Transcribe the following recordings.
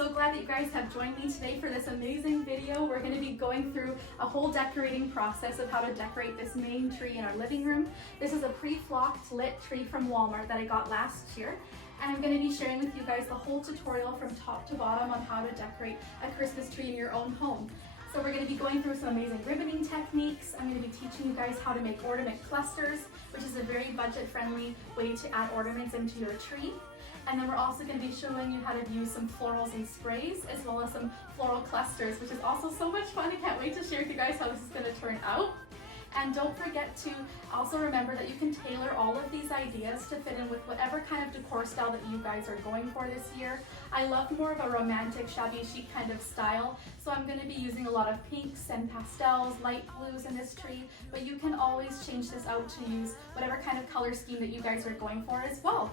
so glad that you guys have joined me today for this amazing video. We're going to be going through a whole decorating process of how to decorate this main tree in our living room. This is a pre-flocked lit tree from Walmart that I got last year. And I'm going to be sharing with you guys the whole tutorial from top to bottom on how to decorate a Christmas tree in your own home. So we're going to be going through some amazing ribboning techniques. I'm going to be teaching you guys how to make ornament clusters, which is a very budget-friendly way to add ornaments into your tree. And then we're also going to be showing you how to use some florals and sprays, as well as some floral clusters, which is also so much fun. I can't wait to share with you guys how this is going to turn out. And don't forget to also remember that you can tailor all of these ideas to fit in with whatever kind of decor style that you guys are going for this year. I love more of a romantic, shabby chic kind of style, so I'm going to be using a lot of pinks and pastels, light blues in this tree, but you can always change this out to use whatever kind of color scheme that you guys are going for as well.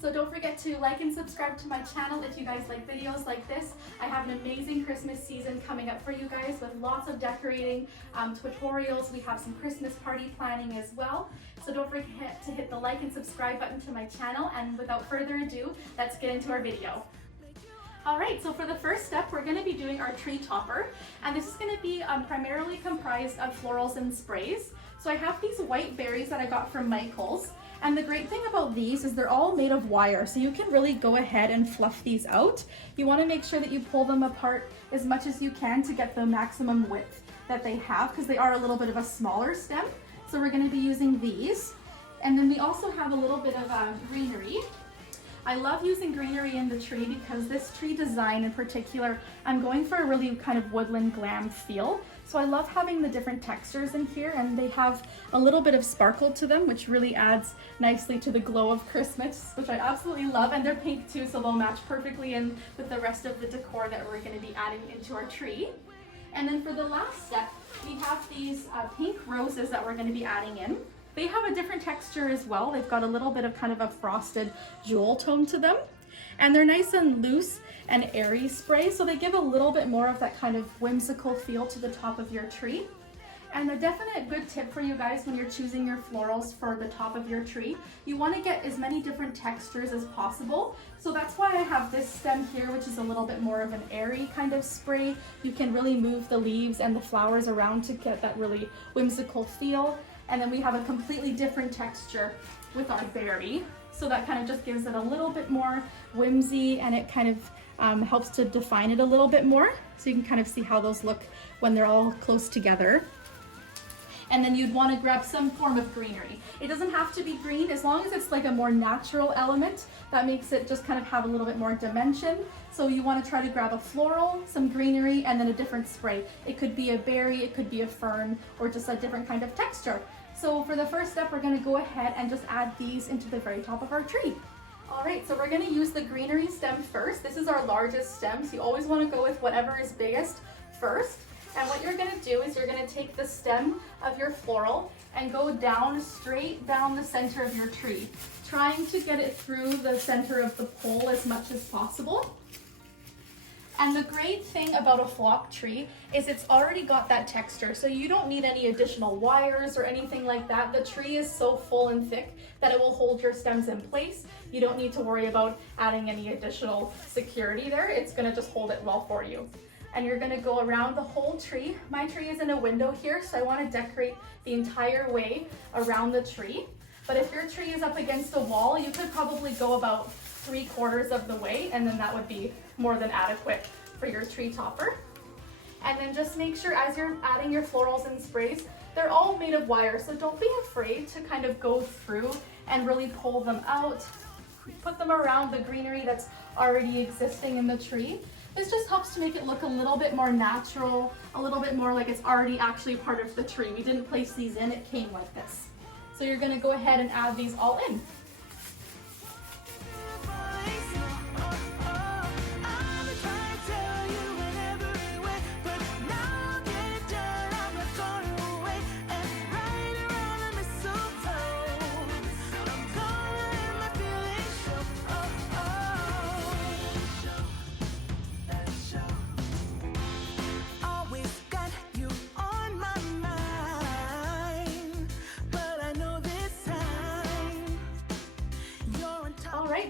So don't forget to like and subscribe to my channel if you guys like videos like this. I have an amazing Christmas season coming up for you guys with lots of decorating tutorials. We have some Christmas party planning as well. So don't forget to hit the like and subscribe button to my channel. And without further ado, let's get into our video. Alright, so for the first step, we're going to be doing our tree topper. And this is going to be primarily comprised of florals and sprays. So I have these white berries that I got from Michael's. And the great thing about these is they're all made of wire, so you can really go ahead and fluff these out. You want to make sure that you pull them apart as much as you can to get the maximum width that they have, because they are a little bit of a smaller stem. So we're going to be using these. And then we also have a little bit of greenery. I love using greenery in the tree because this tree design in particular, I'm going for a really kind of woodland glam feel. So I love having the different textures in here, and they have a little bit of sparkle to them, which really adds nicely to the glow of Christmas, which I absolutely love. And they're pink too, so they'll match perfectly in with the rest of the decor that we're going to be adding into our tree. And then for the last step, we have these pink roses that we're going to be adding in. They have a different texture as well. They've got a little bit of kind of a frosted jewel tone to them. And they're nice and loose and airy spray, so they give a little bit more of that kind of whimsical feel to the top of your tree. And a definite good tip for you guys when you're choosing your florals for the top of your tree, you want to get as many different textures as possible. So that's why I have this stem here, which is a little bit more of an airy kind of spray. You can really move the leaves and the flowers around to get that really whimsical feel. And then we have a completely different texture with our berry. So that kind of just gives it a little bit more whimsy, and it kind of helps to define it a little bit more. So you can kind of see how those look when they're all close together. And then you'd want to grab some form of greenery. It doesn't have to be green, as long as it's like a more natural element that makes it just kind of have a little bit more dimension. So you want to try to grab a floral, some greenery, and then a different spray. It could be a berry, it could be a fern, or just a different kind of texture. So for the first step, we're going to go ahead and just add these into the very top of our tree. All right, so we're going to use the greenery stem first. This is our largest stem, so you always want to go with whatever is biggest first. And what you're going to do is you're going to take the stem of your floral and go down, straight down the center of your tree, trying to get it through the center of the pole as much as possible. And the great thing about a flock tree is it's already got that texture, so you don't need any additional wires or anything like that. The tree is so full and thick that it will hold your stems in place. You don't need to worry about adding any additional security there. It's going to just hold it well for you. And you're going to go around the whole tree. My tree is in a window here, so I want to decorate the entire way around the tree. But if your tree is up against a wall, you could probably go about 3/4 of the way, and then that would be more than adequate for your tree topper. And then just make sure as you're adding your florals and sprays, they're all made of wire, so don't be afraid to kind of go through and really pull them out. Put them around the greenery that's already existing in the tree. This just helps to make it look a little bit more natural, a little bit more like it's already actually part of the tree. We didn't place these in, it came like this. So you're going to go ahead and add these all in.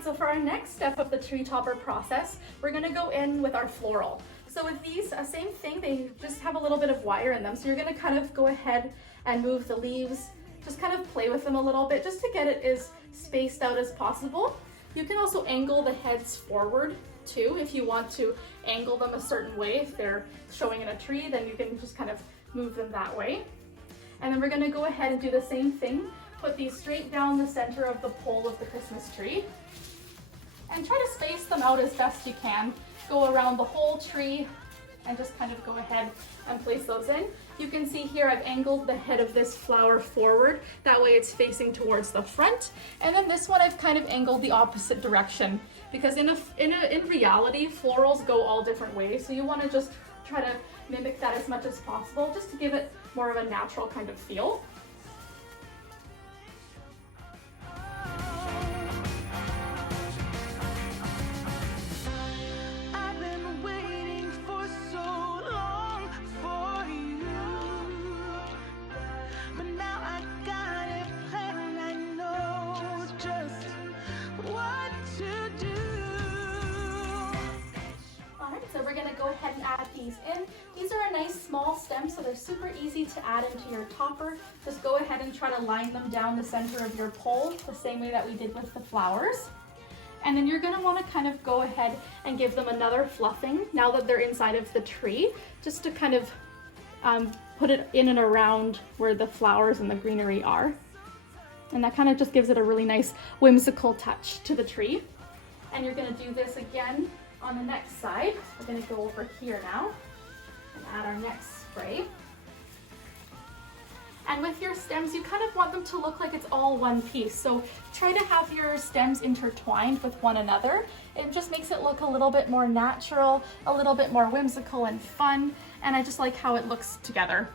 So for our next step of the tree topper process, we're gonna go in with our floral. So with these, same thing, they just have a little bit of wire in them. So you're gonna kind of go ahead and move the leaves, just kind of play with them a little bit, just to get it as spaced out as possible. You can also angle the heads forward too, if you want to angle them a certain way. If they're showing in a tree, then you can just kind of move them that way. And then we're gonna go ahead and do the same thing. Put these straight down the center of the pole of the Christmas tree. And try to space them out as best you can. Go around the whole tree and just kind of go ahead and place those in. You can see here I've angled the head of this flower forward. That way it's facing towards the front. And then this one I've kind of angled the opposite direction, because in reality, florals go all different ways. So you want to just try to mimic that as much as possible, just to give it more of a natural kind of feel. So we're gonna go ahead and add these in. These are a nice small stem, so they're super easy to add into your topper. Just go ahead and try to line them down the center of your pole, the same way that we did with the flowers. And then you're gonna wanna kind of go ahead and give them another fluffing now that they're inside of the tree, just to kind of put it in and around where the flowers and the greenery are. And that kind of just gives it a really nice whimsical touch to the tree. And you're gonna do this again on the next side. We're going to go over here now and add our next spray. And with your stems, you kind of want them to look like it's all one piece. So try to have your stems intertwined with one another. It just makes it look a little bit more natural, a little bit more whimsical and fun. And I just like how it looks together.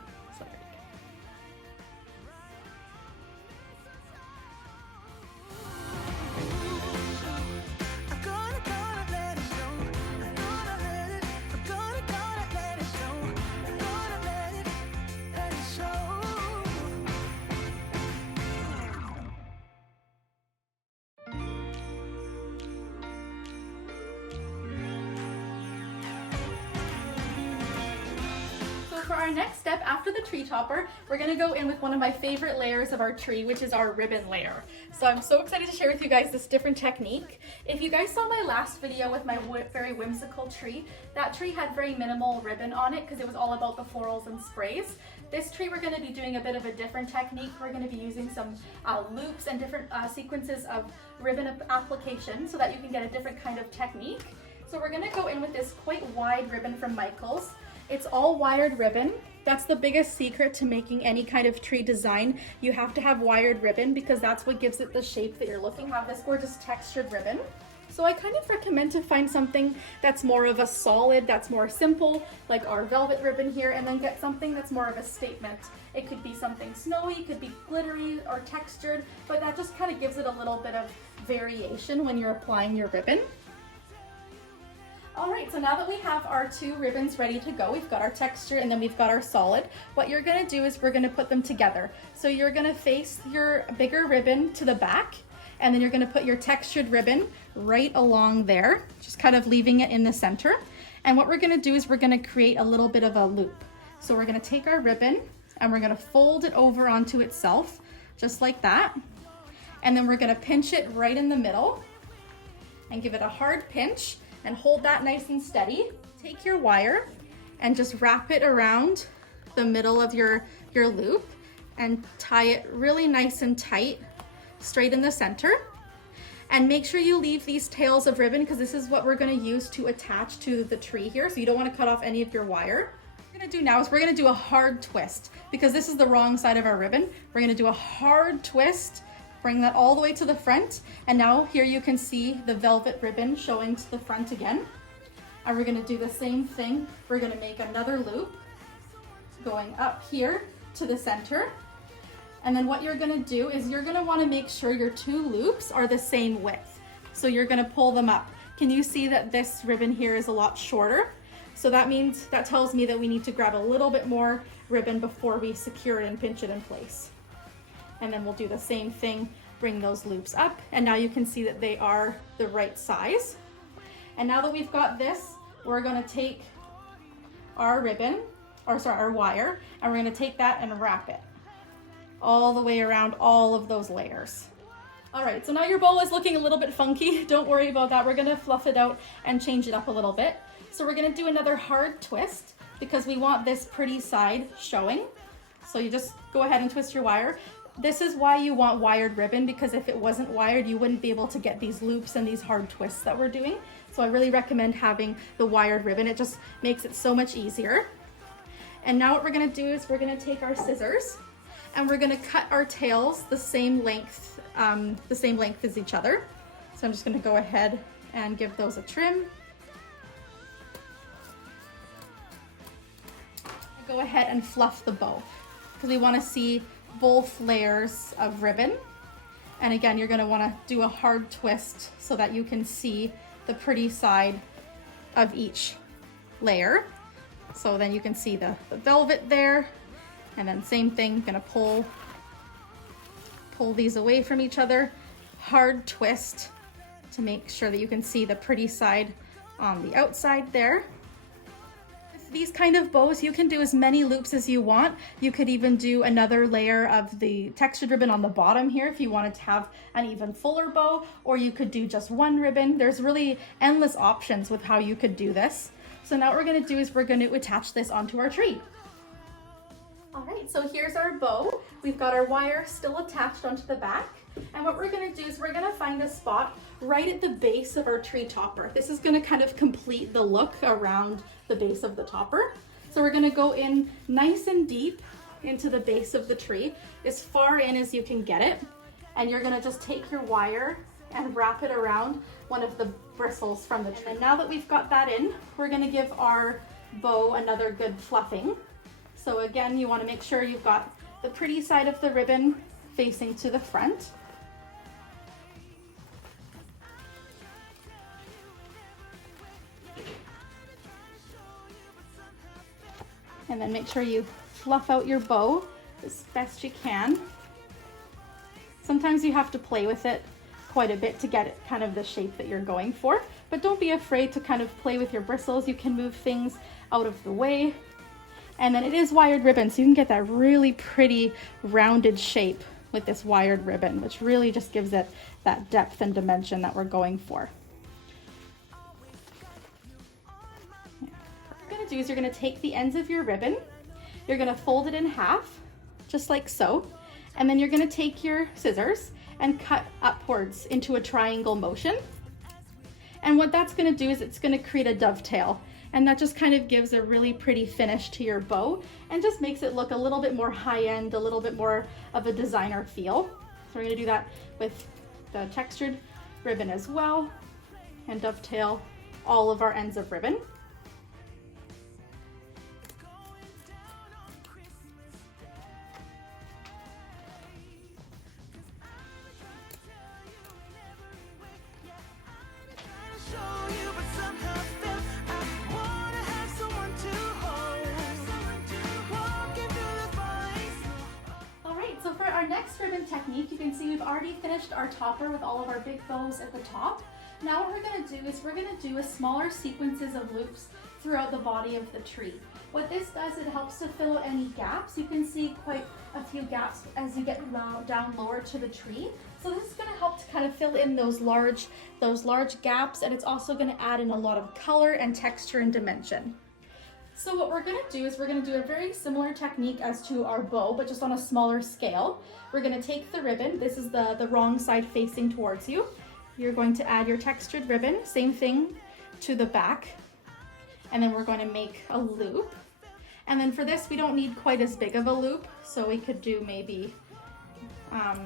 For our next step after the tree topper, we're gonna go in with one of my favorite layers of our tree, which is our ribbon layer. So I'm so excited to share with you guys this different technique. If you guys saw my last video with my very whimsical tree, that tree had very minimal ribbon on it because it was all about the florals and sprays. This tree, we're gonna be doing a bit of a different technique. We're gonna be using some loops and different sequences of ribbon application so that you can get a different kind of technique. So we're gonna go in with this quite wide ribbon from Michaels. It's all wired ribbon. That's the biggest secret to making any kind of tree design. You have to have wired ribbon because that's what gives it the shape that you're looking for. Have this gorgeous textured ribbon. So I kind of recommend to find something that's more of a solid, that's more simple, like our velvet ribbon here, and then get something that's more of a statement. It could be something snowy, it could be glittery or textured, but that just kind of gives it a little bit of variation when you're applying your ribbon. All right, so now that we have our two ribbons ready to go, we've got our texture and then we've got our solid. What you're gonna do is we're gonna put them together. So you're gonna face your bigger ribbon to the back, and then you're gonna put your textured ribbon right along there, just kind of leaving it in the center. And what we're gonna do is we're gonna create a little bit of a loop. So we're gonna take our ribbon and we're gonna fold it over onto itself, just like that. And then we're gonna pinch it right in the middle and give it a hard pinch. And hold that nice and steady. Take your wire and just wrap it around the middle of your loop and tie it really nice and tight, straight in the center. And make sure you leave these tails of ribbon because this is what we're gonna use to attach to the tree here. So you don't wanna cut off any of your wire. What we're gonna do now is we're gonna do a hard twist because this is the wrong side of our ribbon. We're gonna do a hard twist. Bring that all the way to the front. And now here you can see the velvet ribbon showing to the front again. And we're gonna do the same thing. We're gonna make another loop going up here to the center. And then what you're gonna do is you're gonna wanna make sure your two loops are the same width. So you're gonna pull them up. Can you see that this ribbon here is a lot shorter? So that tells me that we need to grab a little bit more ribbon before we secure it and pinch it in place. And then we'll do the same thing bring those loops up, and now you can see that they are the right size. And now that we've got this, we're gonna take our ribbon, or sorry, our wire, and we're gonna take that and wrap it all the way around all of those layers. All right, so now your bow is looking a little bit funky. Don't worry about that. We're gonna fluff it out and change it up a little bit. So we're gonna do another hard twist because we want this pretty side showing. So you just go ahead and twist your wire. This is why you want wired ribbon, because if it wasn't wired, you wouldn't be able to get these loops and these hard twists that we're doing. So I really recommend having the wired ribbon. It just makes it so much easier. And now what we're gonna do is we're gonna take our scissors and we're gonna cut our tails the same length as each other. So I'm just gonna go ahead and give those a trim. Go ahead and fluff the bow because we wanna see both layers of ribbon. And again, you're gonna wanna do a hard twist so that you can see the pretty side of each layer. So then you can see the velvet there. And then same thing, gonna pull these away from each other. Hard twist to make sure that you can see the pretty side on the outside there. With these kind of bows, you can do as many loops as you want. You could even do another layer of the textured ribbon on the bottom here if you wanted to have an even fuller bow, or you could do just one ribbon. There's really endless options with how you could do this. So now what we're gonna do is we're gonna attach this onto our tree. All right, so here's our bow. We've got our wire still attached onto the back. And what we're gonna do is we're gonna find a spot right at the base of our tree topper. This is gonna kind of complete the look around the base of the topper. So we're gonna go in nice and deep into the base of the tree, as far in as you can get it. And you're gonna just take your wire and wrap it around one of the bristles from the tree. And now that we've got that in, we're gonna give our bow another good fluffing. So again, you wanna make sure you've got the pretty side of the ribbon facing to the front. And then make sure you fluff out your bow as best you can. Sometimes you have to play with it quite a bit to get it kind of the shape that you're going for, but don't be afraid to kind of play with your bristles. You can move things out of the way. And then it is wired ribbon, so you can get that really pretty rounded shape with this wired ribbon, which really just gives it that depth and dimension that we're going for. What you're gonna do is you're gonna take the ends of your ribbon, you're gonna fold it in half, just like so, and then you're gonna take your scissors and cut upwards into a triangle motion. And what that's gonna do is it's gonna create a dovetail. And that just kind of gives a really pretty finish to your bow and just makes it look a little bit more high-end, a little bit more of a designer feel. So we're gonna do that with the textured ribbon as well and dovetail all of our ends of ribbon. Our next ribbon technique, you can see we've already finished our topper with all of our big bows at the top. Now what we're going to do is we're going to do a smaller sequences of loops throughout the body of the tree. What this does, it helps to fill any gaps. You can see quite a few gaps as you get down lower to the tree. So this is going to help to kind of fill in those large gaps, and it's also going to add in a lot of color and texture and dimension. So what we're gonna do is we're gonna do a very similar technique as to our bow, but just on a smaller scale. We're gonna take the ribbon, this is the wrong side facing towards you. You're going to add your textured ribbon, same thing to the back. And then we're going to make a loop. And then for this, we don't need quite as big of a loop. So we could do maybe, I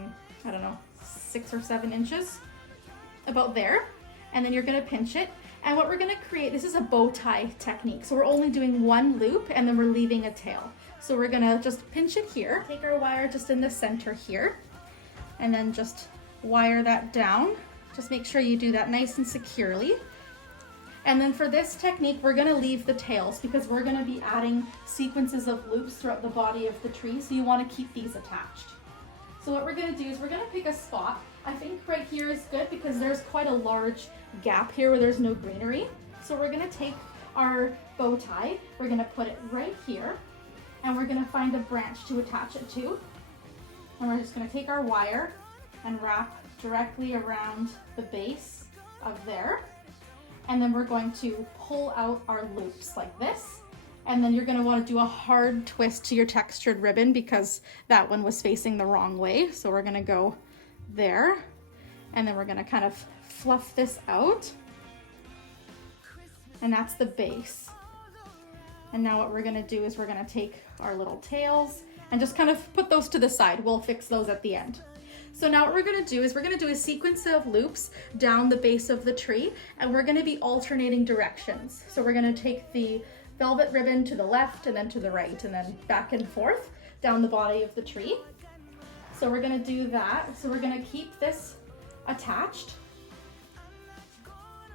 don't know, 6 or 7 inches, about there. And then you're gonna pinch it. And what we're gonna create, this is a bow tie technique. So we're only doing one loop and then we're leaving a tail. So we're gonna just pinch it here, take our wire just in the center here, and then just wire that down. Just make sure you do that nice and securely. And then for this technique, we're gonna leave the tails because we're gonna be adding sequences of loops throughout the body of the tree. So you wanna keep these attached. So what we're gonna do is we're gonna pick a spot. I think right here is good because there's quite a large gap here where there's no greenery. So we're gonna take our bow tie, we're gonna put it right here, and we're gonna find a branch to attach it to. And we're just gonna take our wire and wrap directly around the base of there. And then we're going to pull out our loops like this. And then you're gonna wanna do a hard twist to your textured ribbon because that one was facing the wrong way. So we're gonna go there, and then we're gonna kind of fluff this out. And that's the base. And now what we're gonna do is we're gonna take our little tails and just kind of put those to the side. We'll fix those at the end. So now what we're gonna do is we're gonna do a sequence of loops down the base of the tree, and we're gonna be alternating directions. So we're gonna take the velvet ribbon to the left and then to the right and then back and forth down the body of the tree. So we're gonna do that. So we're gonna keep this attached,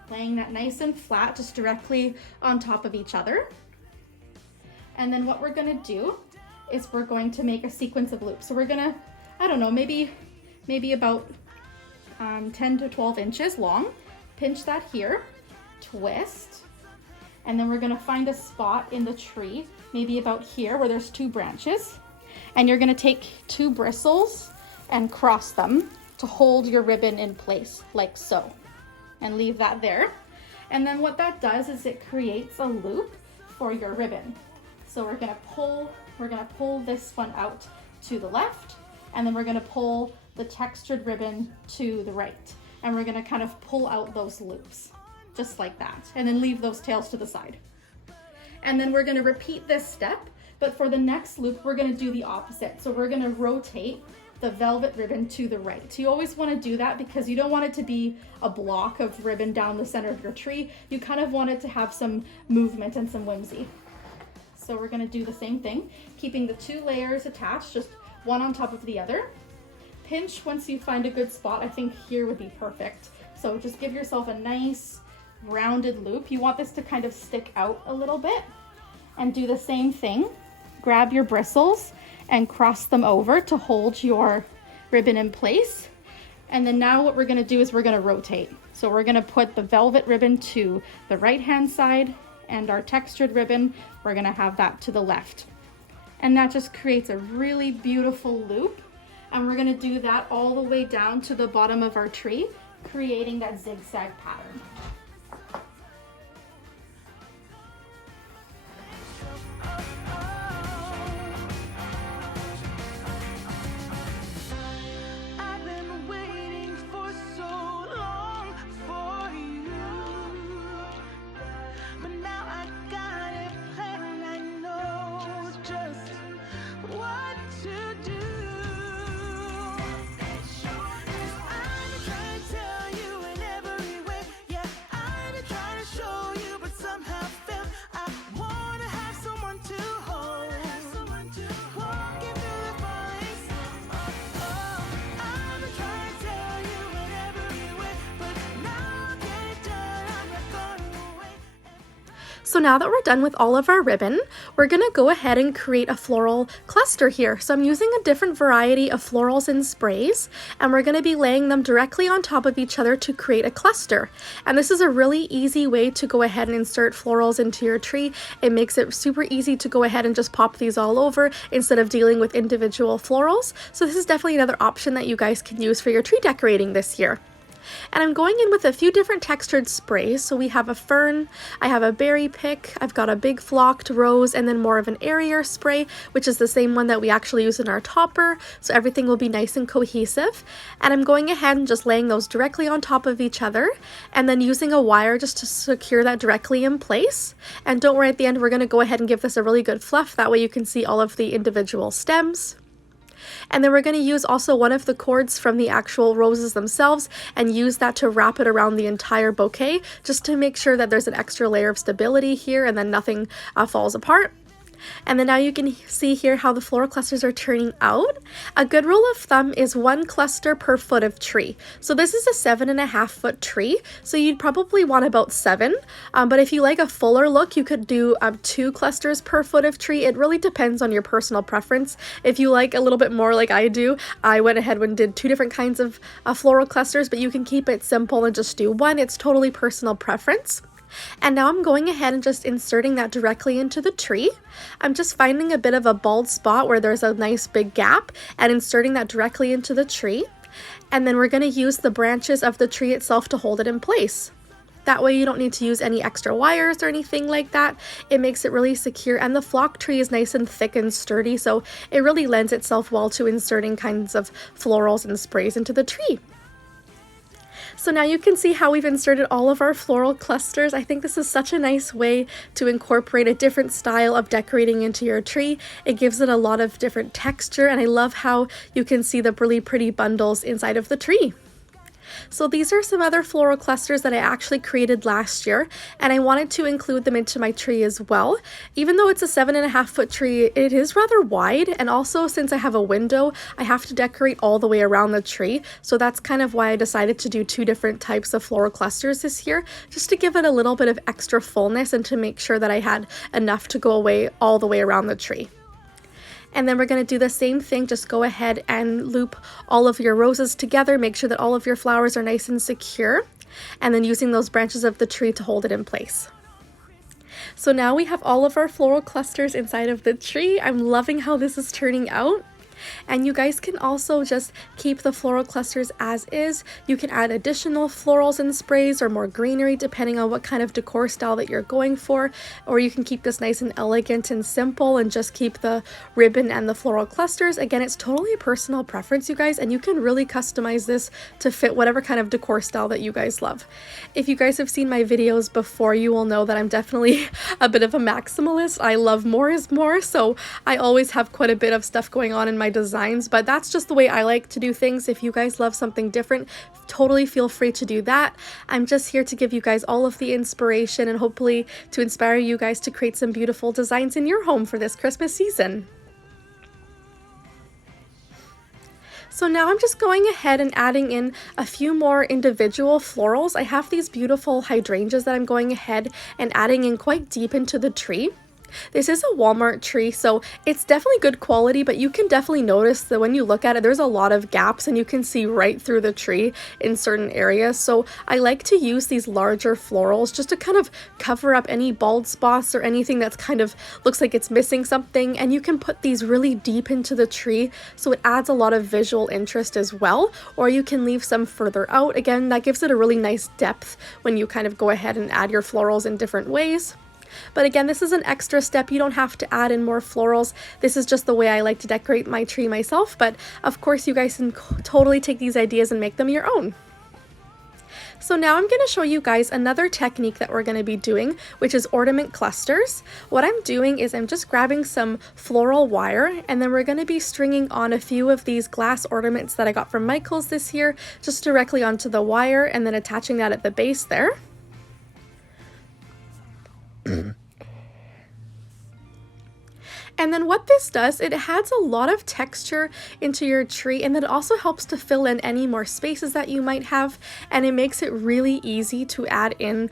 laying that nice and flat, just directly on top of each other. And then what we're gonna do is we're going to make a sequence of loops. So we're gonna, I don't know, maybe about 10 to 12 inches long. Pinch that here, twist, and then we're gonna find a spot in the tree, maybe about here where there's 2 branches. And you're gonna take 2 bristles and cross them to hold your ribbon in place, like so. And leave that there. And then what that does is it creates a loop for your ribbon. So we're gonna pull this one out to the left, and then we're gonna pull the textured ribbon to the right. And we're gonna kind of pull out those loops, just like that. And then leave those tails to the side. And then we're gonna repeat this step, but for the next loop, we're gonna do the opposite. So we're gonna rotate the velvet ribbon to the right. You always wanna do that because you don't want it to be a block of ribbon down the center of your tree. You kind of want it to have some movement and some whimsy. So we're gonna do the same thing, keeping the 2 layers attached, just one on top of the other. Pinch once you find a good spot. I think here would be perfect. So just give yourself a nice rounded loop. You want this to kind of stick out a little bit, and do the same thing. Grab your bristles and cross them over to hold your ribbon in place. And then now what we're gonna do is we're gonna rotate. So we're gonna put the velvet ribbon to the right-hand side, and our textured ribbon, we're gonna have that to the left. And that just creates a really beautiful loop. And we're gonna do that all the way down to the bottom of our tree, creating that zigzag pattern. So now that we're done with all of our ribbon, we're gonna go ahead and create a floral cluster here. So I'm using a different variety of florals and sprays, and we're gonna be laying them directly on top of each other to create a cluster. And this is a really easy way to go ahead and insert florals into your tree. It makes it super easy to go ahead and just pop these all over instead of dealing with individual florals. So this is definitely another option that you guys can use for your tree decorating this year. And I'm going in with a few different textured sprays. So we have a fern, I have a berry pick, I've got a big flocked rose, and then more of an airier spray, which is the same one that we actually use in our topper. So everything will be nice and cohesive. And I'm going ahead and just laying those directly on top of each other, and then using a wire just to secure that directly in place. And don't worry, at the end we're going to go ahead and give this a really good fluff. That way you can see all of the individual stems. And then we're going to use also one of the cords from the actual roses themselves and use that to wrap it around the entire bouquet, just to make sure that there's an extra layer of stability here and then nothing falls apart. And then now you can see here how the floral clusters are turning out. A good rule of thumb is 1 cluster per foot of tree. So this is a 7.5-foot tree, so you'd probably want about 7. But if you like a fuller look, you could do 2 clusters per foot of tree. It really depends on your personal preference. If you like a little bit more like I do, I went ahead and did 2 different kinds of floral clusters, but you can keep it simple and just do 1. It's totally personal preference. And now I'm going ahead and just inserting that directly into the tree. I'm just finding a bit of a bald spot where there's a nice big gap and inserting that directly into the tree. And then we're going to use the branches of the tree itself to hold it in place. That way you don't need to use any extra wires or anything like that. It makes it really secure, and the flock tree is nice and thick and sturdy, so it really lends itself well to inserting kinds of florals and sprays into the tree. So now you can see how we've inserted all of our floral clusters. I think this is such a nice way to incorporate a different style of decorating into your tree. It gives it a lot of different texture, and I love how you can see the really pretty bundles inside of the tree. So these are some other floral clusters that I actually created last year, and I wanted to include them into my tree as well. Even though it's a 7.5-foot tree, it is rather wide, and also since I have a window, I have to decorate all the way around the tree. So that's kind of why I decided to do 2 different types of floral clusters this year, just to give it a little bit of extra fullness and to make sure that I had enough to go away all the way around the tree. And then we're going to do the same thing, just go ahead and loop all of your roses together, make sure that all of your flowers are nice and secure, and then using those branches of the tree to hold it in place. So now we have all of our floral clusters inside of the tree. I'm loving how this is turning out. And you guys can also just keep the floral clusters as is. You can add additional florals and sprays or more greenery depending on what kind of decor style that you're going for, or you can keep this nice and elegant and simple and just keep the ribbon and the floral clusters. Again, it's totally a personal preference, you guys, and you can really customize this to fit whatever kind of decor style that you guys love. If you guys have seen my videos before, you will know that I'm definitely a bit of a maximalist. I love more is more, so I always have quite a bit of stuff going on in my designs, but that's just the way I like to do things. If you guys love something different, totally feel free to do that. I'm just here to give you guys all of the inspiration and hopefully to inspire you guys to create some beautiful designs in your home for this Christmas season. So now I'm just going ahead and adding in a few more individual florals. I have these beautiful hydrangeas that I'm going ahead and adding in quite deep into the tree. This is a Walmart tree, so it's definitely good quality, but you can definitely notice that when you look at it, there's a lot of gaps and you can see right through the tree in certain areas. So I like to use these larger florals just to kind of cover up any bald spots or anything that's kind of looks like it's missing something. And you can put these really deep into the tree, so it adds a lot of visual interest as well, or you can leave some further out. Again, that gives it a really nice depth when you kind of go ahead and add your florals in different ways. But again, this is an extra step. You don't have to add in more florals. This is just the way I like to decorate my tree myself, but of course you guys can totally take these ideas and make them your own. So now I'm going to show you guys another technique that we're going to be doing, which is ornament clusters. What I'm doing is I'm just grabbing some floral wire, and then we're going to be stringing on a few of these glass ornaments that I got from Michael's this year, just directly onto the wire, and then attaching that at the base there. And then what this does, it adds a lot of texture into your tree, and then it also helps to fill in any more spaces that you might have, and it makes it really easy to add in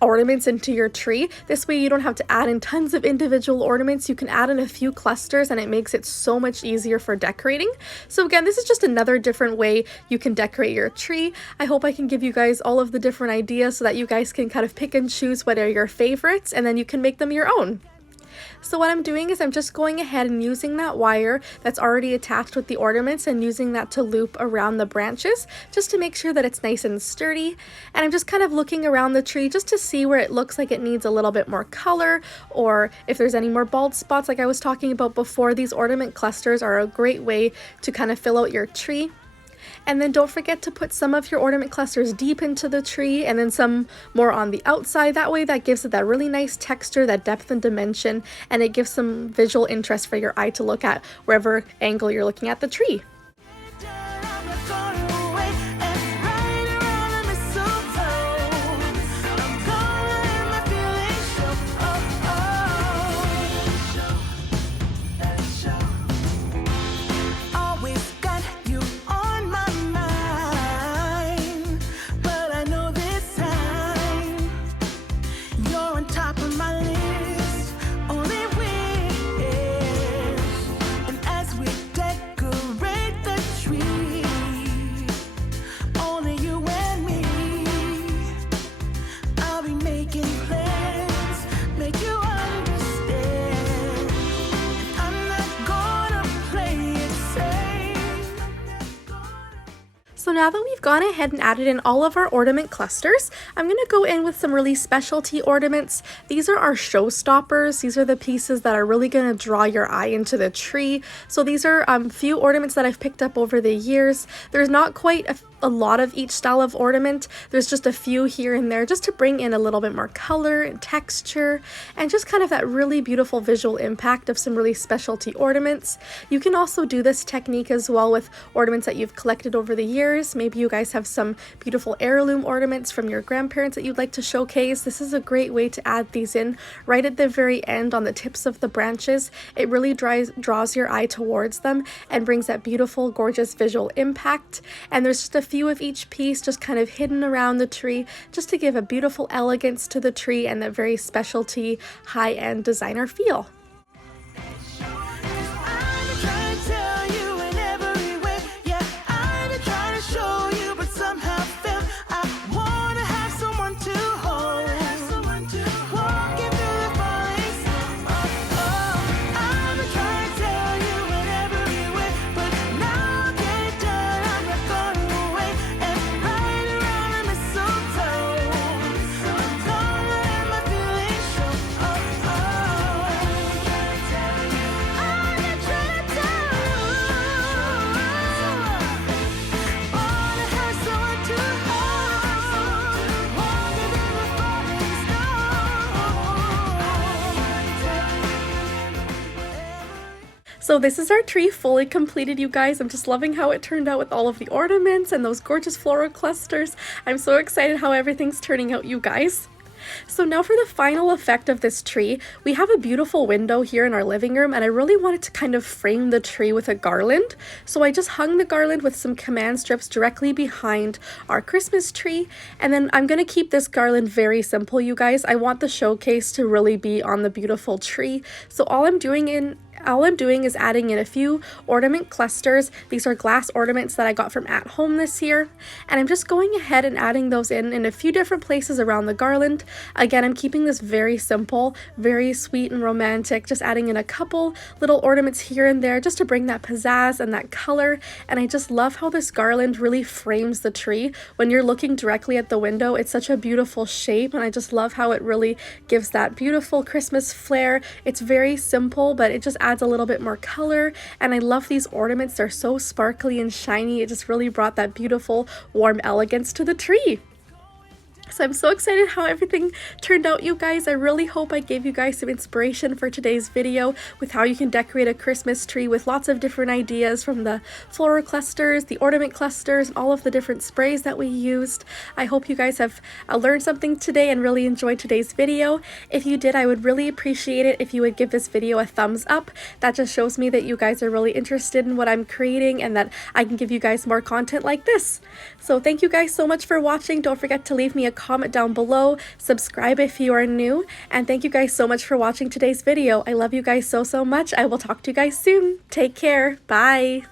ornaments into your tree. This way you don't have to add in tons of individual ornaments. You can add in a few clusters and it makes it so much easier for decorating. So again, this is just another different way you can decorate your tree. I hope I can give you guys all of the different ideas so that you guys can kind of pick and choose what are your favorites, and then you can make them your own. So what I'm doing is I'm just going ahead and using that wire that's already attached with the ornaments and using that to loop around the branches just to make sure that it's nice and sturdy. And I'm just kind of looking around the tree just to see where it looks like it needs a little bit more color, or if there's any more bald spots like I was talking about before. These ornament clusters are a great way to kind of fill out your tree. And then don't forget to put some of your ornament clusters deep into the tree and then some more on the outside. That way that gives it that really nice texture, that depth and dimension, and it gives some visual interest for your eye to look at wherever angle you're looking at the tree. top of my list, only wish. And as we decorate the tree, only you and me, I'll be making plans, make you understand. I'm not gonna play it safe. So now that we've gone ahead and added in all of our ornament clusters, I'm going to go in with some really specialty ornaments. These are our showstoppers. These are the pieces that are really going to draw your eye into the tree. So these are few ornaments that I've picked up over the years. There's not quite a lot of each style of ornament. There's just a few here and there just to bring in a little bit more color and texture and just kind of that really beautiful visual impact of some really specialty ornaments. You can also do this technique as well with ornaments that you've collected over the years. Maybe you guys have some beautiful heirloom ornaments from your grandparents that you'd like to showcase. This is a great way to add these in right at the very end on the tips of the branches. It really draws your eye towards them and brings that beautiful, gorgeous visual impact. And there's just a few of each piece just kind of hidden around the tree just to give a beautiful elegance to the tree and that very specialty high-end designer feel. So this is our tree fully completed, you guys. I'm just loving how it turned out with all of the ornaments and those gorgeous floral clusters. I'm so excited how everything's turning out, you guys. So now for the final effect of this tree, we have a beautiful window here in our living room and I really wanted to kind of frame the tree with a garland. So I just hung the garland with some command strips directly behind our Christmas tree. And then I'm going to keep this garland very simple, you guys. I want the showcase to really be on the beautiful tree. So all I'm doing is adding in a few ornament clusters. These are glass ornaments that I got from At Home this year. And I'm just going ahead and adding those in a few different places around the garland. Again, I'm keeping this very simple, very sweet and romantic, just adding in a couple little ornaments here and there just to bring that pizzazz and that color. And I just love how this garland really frames the tree. When you're looking directly at the window, it's such a beautiful shape and I just love how it really gives that beautiful Christmas flair. It's very simple, but it just adds a little bit more color, and I love these ornaments. They're so sparkly and shiny. It just really brought that beautiful warm elegance to the tree. So I'm so excited how everything turned out, you guys. I really hope I gave you guys some inspiration for today's video with how you can decorate a Christmas tree with lots of different ideas, from the floral clusters, the ornament clusters, and all of the different sprays that we used. I hope you guys have learned something today and really enjoyed today's video. If you did, I would really appreciate it if you would give this video a thumbs up. That just shows me that you guys are really interested in what I'm creating and that I can give you guys more content like this. So thank you guys so much for watching. Don't forget to leave me a comment down below, subscribe if you are new, and thank you guys so much for watching today's video. I love you guys so much. I will talk to you guys soon. Take care. Bye.